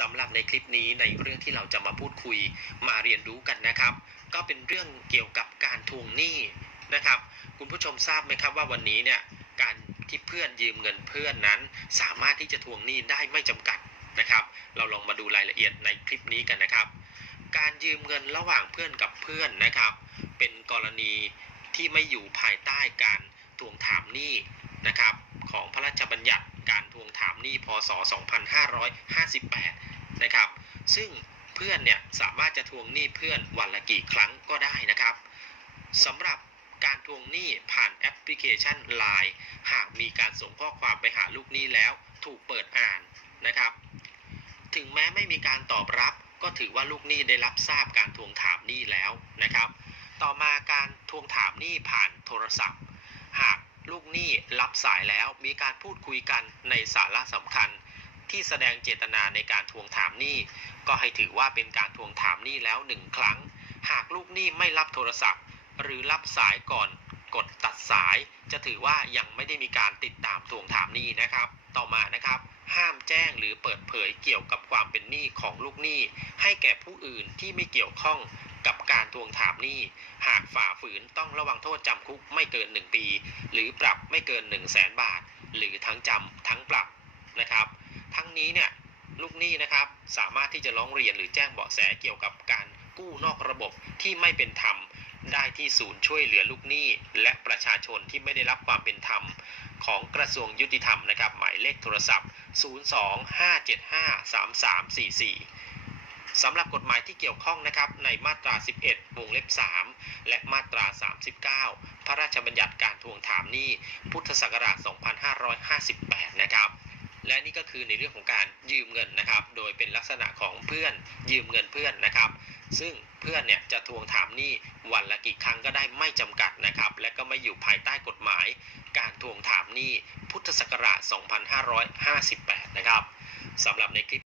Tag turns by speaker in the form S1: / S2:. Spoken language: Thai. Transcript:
S1: สำหรับในคลิปนี้ในเรื่องที่เราจะมาพูดคุยมาเรียนรู้กันนะครับ ก็เป็นเรื่องเกี่ยวกับการทวงหนี้นะครับ คุณผู้ชมทราบไหมครับว่าวันนี้เนี่ยการที่เพื่อนยืมเงินเพื่อนนั้น สามารถที่จะทวงหนี้ได้ไม่จำกัดนะครับ เราลองมาดูรายละเอียดในคลิปนี้กันนะครับ การยืมเงินระหว่างเพื่อนกับเพื่อนนะครับ เป็นกรณีที่ไม่อยู่ภายใต้การทวงถามหนี้นะครับ ของพระราชบัญญัติการทวงถามหนี้พศ 2558 นะครับ ซึ่งเพื่อนเนี่ยสามารถจะทวงหนี้เพื่อนวันละกี่ครั้งก็ได้นะครับสำหรับการทวงหนี้ผ่านแอปพลิเคชัน Line หากมีการส่งข้อความไปหาลูกหนี้แล้ว ถูกเปิดอ่านนะครับ ถึงแม้ไม่มีการตอบรับก็ถือว่าลูกหนี้ได้รับทราบการทวงถามหนี้แล้วนะครับ ต่อมาการทวงถามหนี้ผ่านโทรศัพท์ หาก ลูกหนี้รับสายแล้วมีการพูดคุยกันในสาระสำคัญ ที่แสดงเจตนาในการทวงถามหนี้ ก็ให้ถือว่าเป็นการทวงถามหนี้แล้วหนึ่งครั้ง หากลูกหนี้ไม่รับโทรศัพท์ หรือรับสายก่อนกดตัดสาย จะถือว่ายังไม่ได้มีการติดตามทวงถามหนี้นะครับ ต่อมานะครับ ห้ามแจ้งหรือเปิดเผยเกี่ยวกับความเป็นหนี้ของลูกหนี้ ให้แก่ผู้อื่นที่ไม่เกี่ยวข้อง กับการทวงถามหนี้ หากฝ่าฝืนต้องระวังโทษจำคุกไม่เกิน 1 ปี หรือปรับไม่เกิน 1 0 0 0 0แสนบาท หรือทั้งจำทั้งปรับนะครับ ทั้งนี้เนี่ยลูกหนี้นะครับสามารถที่จะร้องเรียนหรือแจ้งเบาะแสเกี่ยวกับการกู้นอกระบบที่ไม่เป็นธรรม ได้ที่ศูนย์ช่วยเหลือลูกหนี้ และประชาชนที่ไม่ได้รับความเป็นธรรม ของกระทรวงยุติธรรมนะครับ หมายเลขโทรศัพท์ 025753344 สำหรับกฎหมายที่เกี่ยวข้องนะครับในมาตรา 11 วงเล็บ 3 และมาตรา 39 พระราชบัญญัติการทวงถามหนี้พุทธศักราช 2558 นะครับและนี่ก็คือในเรื่องของการยืมเงินนะครับ โดยเป็นลักษณะของเพื่อนยืมเงินเพื่อนนะครับ ซึ่งเพื่อนเนี่ยจะทวงถามหนี้วันละกี่ครั้งก็ได้ไม่จำกัดนะครับ และก็ไม่อยู่ภายใต้กฎหมาย การทวงถามหนี้พุทธศักราช 2558 นะครับสำหรับในคลิป